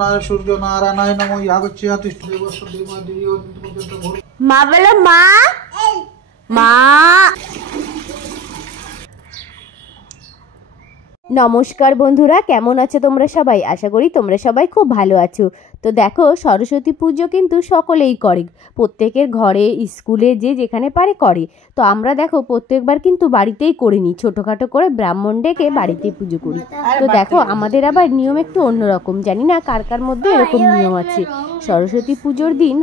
सूर्य नारायणाय नमो यागच्छया तिष्ठति वसुदेवा देवी মা বলো মা মা। নমস্কার বন্ধুরা, কেমন আছো তোমরা সবাই? আশা করি তোমরা সবাই খুব ভালো আছো। তো দেখো, সরস্বতী পুজো কিন্তু সকলেই করে, প্রত্যেকের ঘরে স্কুলে যে যেখানে পারে করে। তো আমরা দেখো প্রত্যেকবার কিন্তু বাড়িতেই করিনি, ছোটোখাটো করে ব্রাহ্মণ ডেকে বাড়িতেই পুজো করি। তো দেখো আমাদের আবার নিয়ম একটু অন্যরকম, জানি না কার কার মধ্যে এরকম নিয়ম আছে। সরস্বতী পুজোর দিন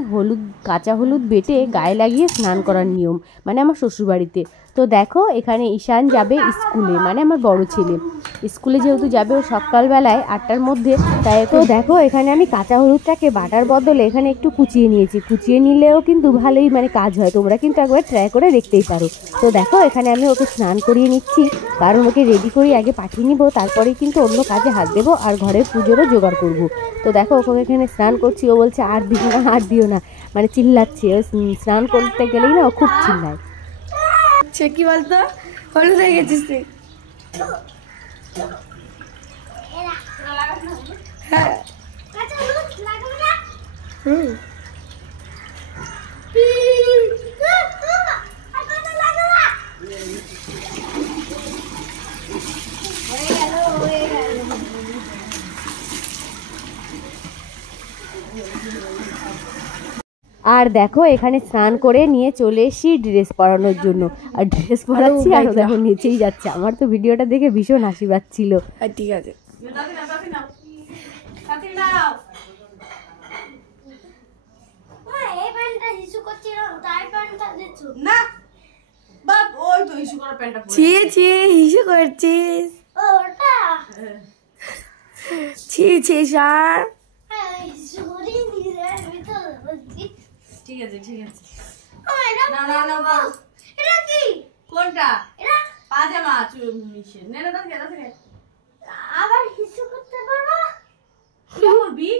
কাঁচা হলুদ বেটে গায়ে লাগিয়ে স্নান করার নিয়ম, মানে আমার শ্বশুরবাড়িতে। তো দেখো এখানে ঈশান যাবে স্কুলে, মানে আমার বড় ছেলে স্কুলে যেহেতু যাবে ও সকালবেলায় 8টার মধ্যে, তাই তো দেখো এখানে আমি কাঁচা হলুদটাকে বাটার বদলে এখানে একটু কুচিয়ে নিয়েছি। কুচিয়ে নিলেও কিন্তু ভালোই মানে কাজ হয়, তোমরা কিন্তু একবার ট্রাই করে দেখতেই পারো। তো দেখো এখানে আমি ওকে স্নান করিয়ে নিচ্ছি, কারণ ওকে রেডি করি আগে পাঠিয়ে নিব, তারপরেই কিন্তু অন্য কাজে হাত দেবো আর ঘরের পুজোরও জোগাড় করব। তো দেখো ওকে এখানে স্নান করছি, ও বলছে আর দিও না আর দিও না, মানে চিল্লাচ্ছে। ও স্নান করতে গেলেই না ও খুব চিল্লায়। কি বলতো, হলুদ হয়ে গেছিস তুই। হ্যাঁ আর দেখো এখানে স্নান করে নিয়ে চলে এসেছি ড্রেস পরানোর জন্য, আর ড্রেস পরাচ্ছি আর দেখো নিচেই যাচ্ছে। আমার তো ভিডিওটা দেখে ভীষণ হাসি পাচ্ছিল। ঠিক আছে, ঠিক আছে ঠিক আছে। না না না এটা কি কোনটা? এটা পাজামা মিশে নে না দাঁড়িয়ে দাঁড়িয়ে আবার হিসু করতে পারবা? কি করবি?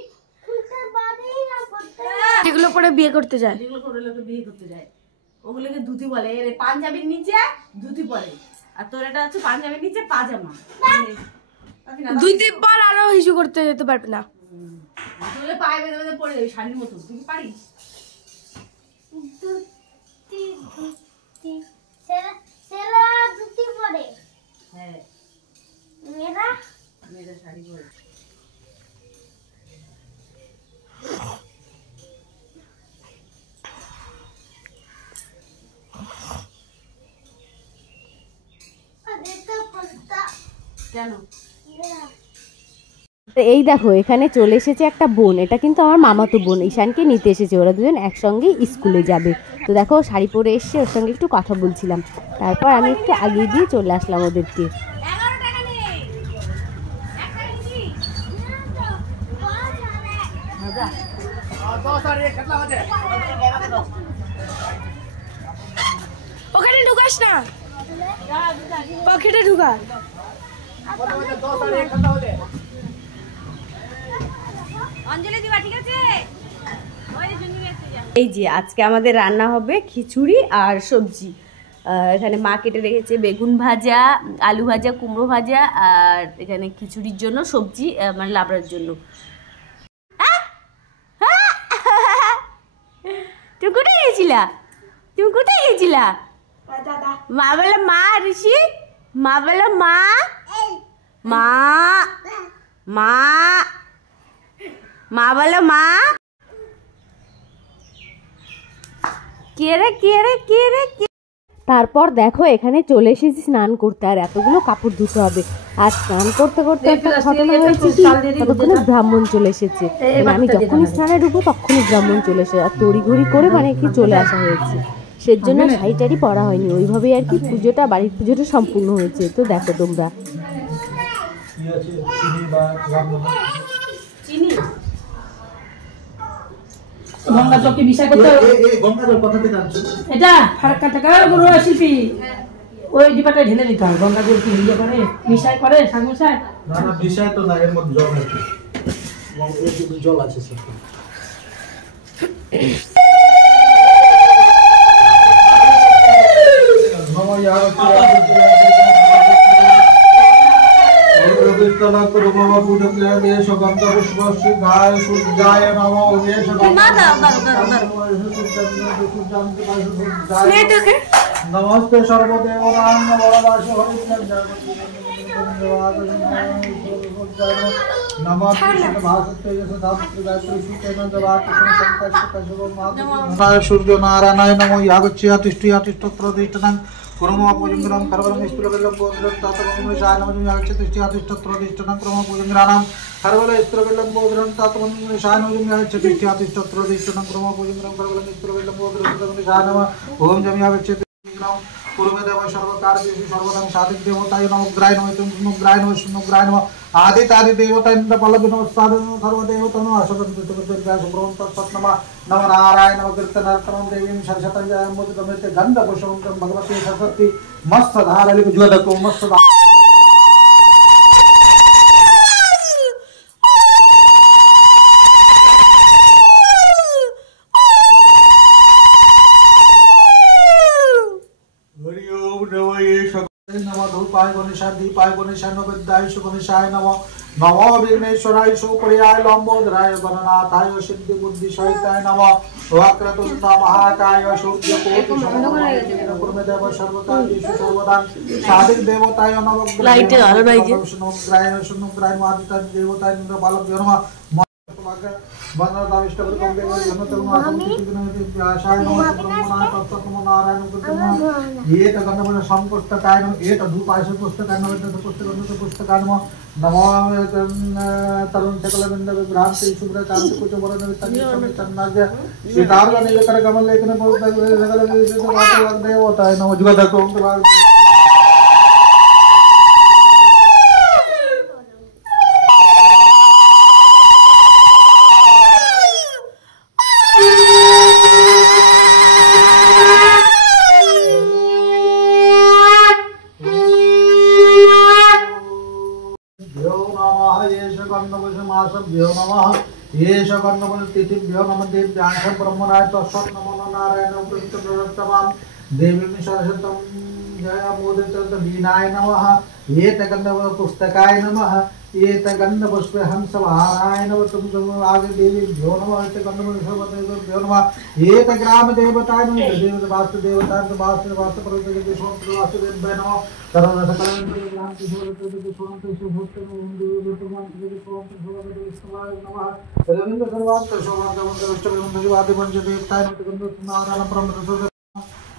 খুলতে পারি না করতে। যেগুলো পরে বিয়ে করতে যায়, যেগুলো পরে লোকে বিয়ে করতে যায় ওগুলোকে ধুতি বলে। এর পাঞ্জাবির নিচে ধুতি পরে, আর তোর এটা হচ্ছে পাঞ্জাবির নিচে পাজামা। ধুতি পর আরো হিসু করতে যেতে পারবে না, তাহলে পায়ে বেঁধে বেঁধে পড়ে যাবি শাড়ির মতো। তুই কি পারিস? ধুতি ধুতি সেলা ধুতি পরে। হ্যাঁ মেয়েরা শাড়ি পরে। কেন? এই দেখো এখানে চলে এসেছে একটা বোন, এটা কিন্তু আমার মামাতো বোন, ঈশানকে নিতে এসেছে। ওরা দুজন একসঙ্গে স্কুলে যাবে। তো দেখো শাড়ি পরে এসছে, ওর সঙ্গে একটু কথা বলছিলাম, তারপর আমি একটু আগিয়ে দিয়ে চলে আসলাম ওদেরকে। ওখানে ঢুকাস না, পকেটে ঢুকা। এই যে আজকে আমাদের রান্না হবে খিচুড়ি আর সবজি। এখানে মা কেটে রেখেছে বেগুন ভাজা, আলু ভাজা, কুমড়ো ভাজা, আর এখানে খিচুড়ির জন্য সবজি মানে লাবড়ার জন্য। তুমি কোথায় গেছিলা? তুমি কোথায় গেছিলা? মা বলো মা, ঋষি মা বলো মা, মা মা মা বলো মা। তারপর দেখো এখানে চলে এসেছি স্নান করতে, আর এতগুলো কাপড় ধুতে হবে। আর স্নান করতে করতে একটা ঘটনা হয়েছে কি, ততক্ষণে ব্রাহ্মণ চলে এসেছে। আমি যখনই স্নানে ঢুকবো তখনই ব্রাহ্মণ চলে এসে আর তড়িঘড়ি করে মানে কি চলে আসা হয়েছে। সেজন্য শাড়ি টাড়ি পরা হয়নি, ওইভাবেই আর কি পুজোটা, বাড়ির পুজোটা সম্পূর্ণ হয়েছে। তো দেখো তোমরা গঙ্গা চকে বিষয় করতে গঙ্গা জল কথা থেকে আনছো এটা ফারাক্কা টাকা গুরু শিল্পী ওই ডিপাটা ঢেলে দিতে হয়। গঙ্গা জল কি ইয়ে করে মিশাই করে শাক মিশাই? না না বিষয় তো না, এর মধ্যে জল আছে, জল আছে স্যার। মামা कीर्तन कुर्मः पूजक्रियाये सुगन्ध पुष्पसिद्धाय सूर्याय नमो ये नमस्ते सर्वदेवतां नमोदासो नमः सूर्य नारायणाय नमो यागच्छया तिष्ठया तिष्ठत्रदिष्टनं कुर्मः पूजंग्रं करवलं स्त्रवेल्लं बोधरं तातमनुषाय नमो यागच्छया तिष्ठया तिष्ठत्रदिष्टनं कुर्मः पूजंग्राणां करवलं स्त्रवेल्लं बोधरं तातमनुषाय नमो यागच्छया तिष्ठया तिष्ठत्रदिष्टनं कुर्मः पूजंग्रं करवलं स्त्रवेल्लं बोधरं तातमनुषाय नमः ओम जम यागच्छया पूर्वदेव सर्वकार्येषु सर्वदं साधिक देवताय नमो ग्राय नमो तुमग्राय नमो शुनुग्राय नमो आदितादि देवताय नमो पल्लव नमो साधन सर्वदेवताय नमो असगंत तुमग्राय सुब्रह्म तत्सत्नम नमो नारायण नमो कीर्तनार्थं देवीं सरस्वतीं जयमुदितमेते गंध पुष्पं भगवती सरस्वती मस्त धारलिक ज्वलको मस्त नमो धूपाय गणेशाय दीपाय गणेशाय नवविद्याय गणेशाय नमो नमो विघ्नेश्वराय सुपर्याय लंबोदराय गणनाथाय सिद्धि बुद्धि सहिताय नमो वक्रतुंड महाकाय सूर्यकोटि समप्रभ सर्वकार्येषु सर्वदा साधिक देवताय नवग्रहाय शुनुग्राय आदित्य देवताय इंद्रपालक नमः ये तगन्नमन संपुस्तकाय ये तधूपाय पुस्तकाय पुस्तकाय नमो तरुण सकलबिंद विभ्रांति शुभ्रकांति कुच वरण वितन्नाज्य सीतार्ग नीलकर कमल लेखन सकल देवताय नमो जुगधको भ्यो नमः ये शगन्नमन तिथिभ्यो नमः देव्यां ब्रह्मणाय तस्सत् नमो नारायण प्रत्यक्षप्रवक्तवां देवीं सरस्वतीं जयमुदित दीनाय नमः ये तगन्नम पुस्तकाय नमः ये तगन्न पुष्पे हंसवाहनाय नमः तुम आगे देवीभ्यो नमः तगन्नम सर्वदेवभ्यो नमः ये तग्राम देवताय नमः देवता वास्तु देवताय वास्तु वास्तु पर्वते सोम वासुदेवाय नमः करुण सकल ग्राम किशोर सोम सुभूत देवतमान सोम सुभूत नमः रविंद्र सर्वांत शोभागमन अष्टविंशति पंच देवताय नमः नारायण ब्रह्म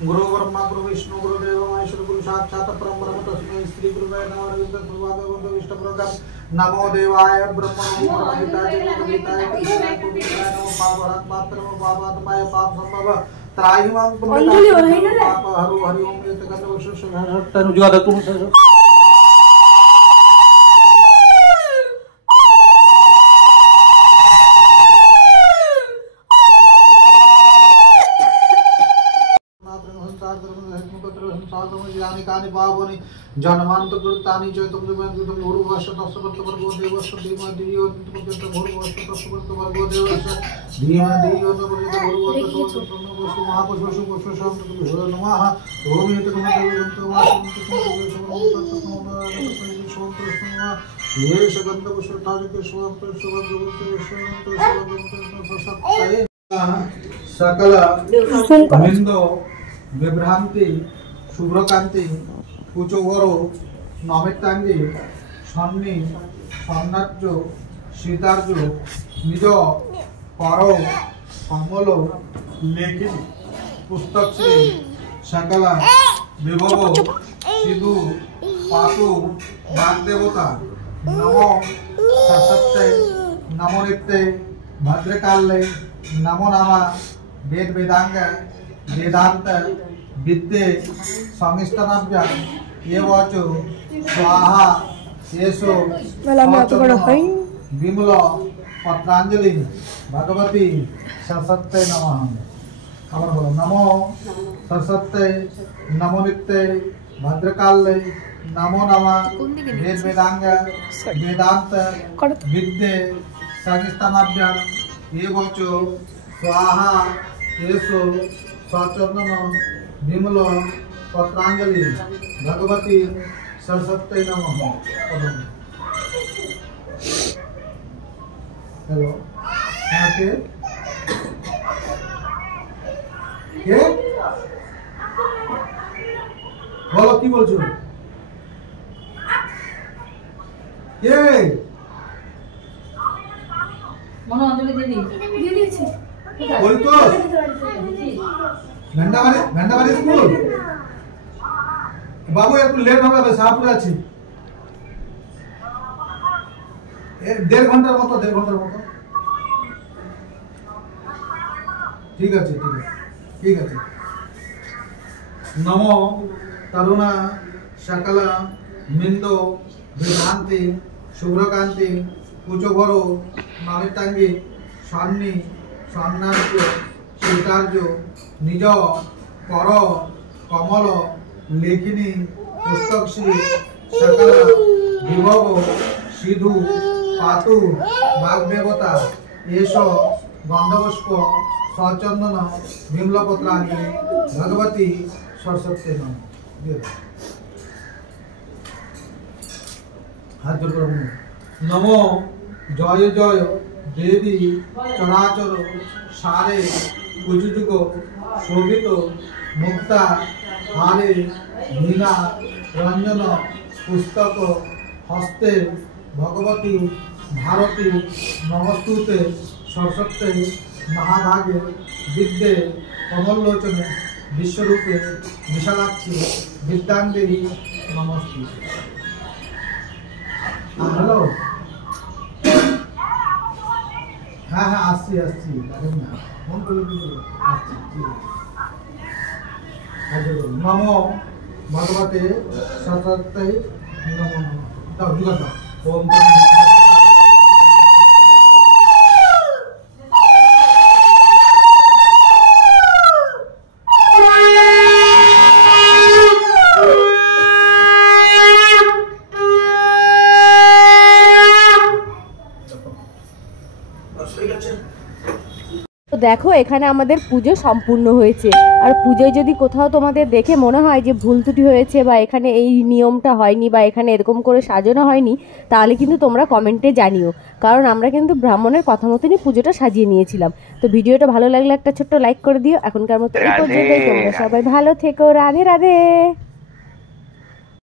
गुरु ब्रह्मा गुरु विष्णु गुरु देव महेश्वर गुरु साक्षात् परब्रह्म तस्मै श्री गुरुवे नमः रविंद्र सर्वागमन विष्णु प्रगम नमो देवाय ब्रह्मणो हिताय गीताय कृष्णाय पवित्राय नमो पावरात मात्रम पापात्माय पाप संभव त्राहिमां पाप हरो हरि ओम एतगत वशुषहरतनु ज्वदतु पावनि जन्मांत कृतानि च तुम भूर्भुवस्व तस्वर्गो देवस्व धीमहि धियो भूर्भुवस्व तस्वर्गो देवस्व धीमहि धियो भूर्भुवस्व महापुष्पशु पुष्पशं नमः ओम ये सुगंध पुष्पादिके सकल बिंदु विभ्रांति शुभ्रकांति कुचोगरो नमितांगी सन्नी सन्नाज्य सीतार्य निज पर कमल लेखिन पुस्तक से सकला विभव सिधु पातु वाग्देवता नमो सत्य नमो नित्य भद्रकाले नमो नामा वेद वेदांग वेदांत विद्ये संस्थानाभ्या ये वाचो स्वाहा येसो विमल पत्रांजलि भगवती सरस्वती नमः अमर बोलो नमो सरस्वती नमो नित्य भद्रकाले नमो नमः वेद वेदांग वेदांत विद्ये संस्थानाभ्या ये वाचो स्वाहा येसो सचंदन विमल पत्रांजलि भगवती सरस्वती नमः। হ্যালো, হ্যাঁ কে কে বলো, কি বলছো? কে? মনে অঞ্জলি দিদি পরিতোষ, ভেন্ডাবাড়ি স্কুল। বাবু একটু লেট হবে, শাহপুরে আছি। 1.5 ঘন্টার মতো। ঠিক আছে। নমো তরুণা সকলা মিন্দো বিভ্রান্তি শুভ্রকান্তি কুচঘর নমিতাঙ্গী স্বর্ণী স্বর্ণার্য সীতার্য নিজ কর কমল লেখিনী পুস্তকশ্রী সকল বিভব সিধু পাতু বাগদেবতা এষ গন্ধপুষ্প সচন্দন বিমলপত্রাঞ্জলি ভগবতী সরস্বতী নম। হাত জোর করে নমো জয় জয় দেবী চরাচর সারে কুচুযুগ শোভিত মুক্তা হারে মীনা রঞ্জন পুস্তক হস্তে ভগবতী ভারতী নমস্তুতে সরস্বতী মহাভাগে বিদ্যে কমললোচনে বিশ্বরূপে বিশালাক্ষী বিদ্যাঙ্গেরি নমস্তে। হ্যালো, হ্যাঁ আসছি ফোন করে আসছি। নমো ভগবতে সরস্বতী নমো নমঃ। ওম তো দেখো এখানে আমাদের পুজো সম্পূর্ণ হয়েছে। আর পুজোয় যদি কোথাও তোমাদের দেখে মনে হয় যে ভুল ত্রুটি হয়েছে বা এখানে এই নিয়মটা হয়নি বা এখানে এরকম করে সাজানো হয়নি, তাহলে কিন্তু তোমরা কমেন্টে জানিও, কারণ আমরা কিন্তু ব্রাহ্মণের কথা মতনই পুজোটা সাজিয়ে নিয়েছিলাম। তো ভিডিওটা ভালো লাগলে একটা ছোট্ট লাইক করে দিও। এখনকার মতো এই পর্যন্তই। তোমরা সবাই ভালো থেকো। রাধে রাধে।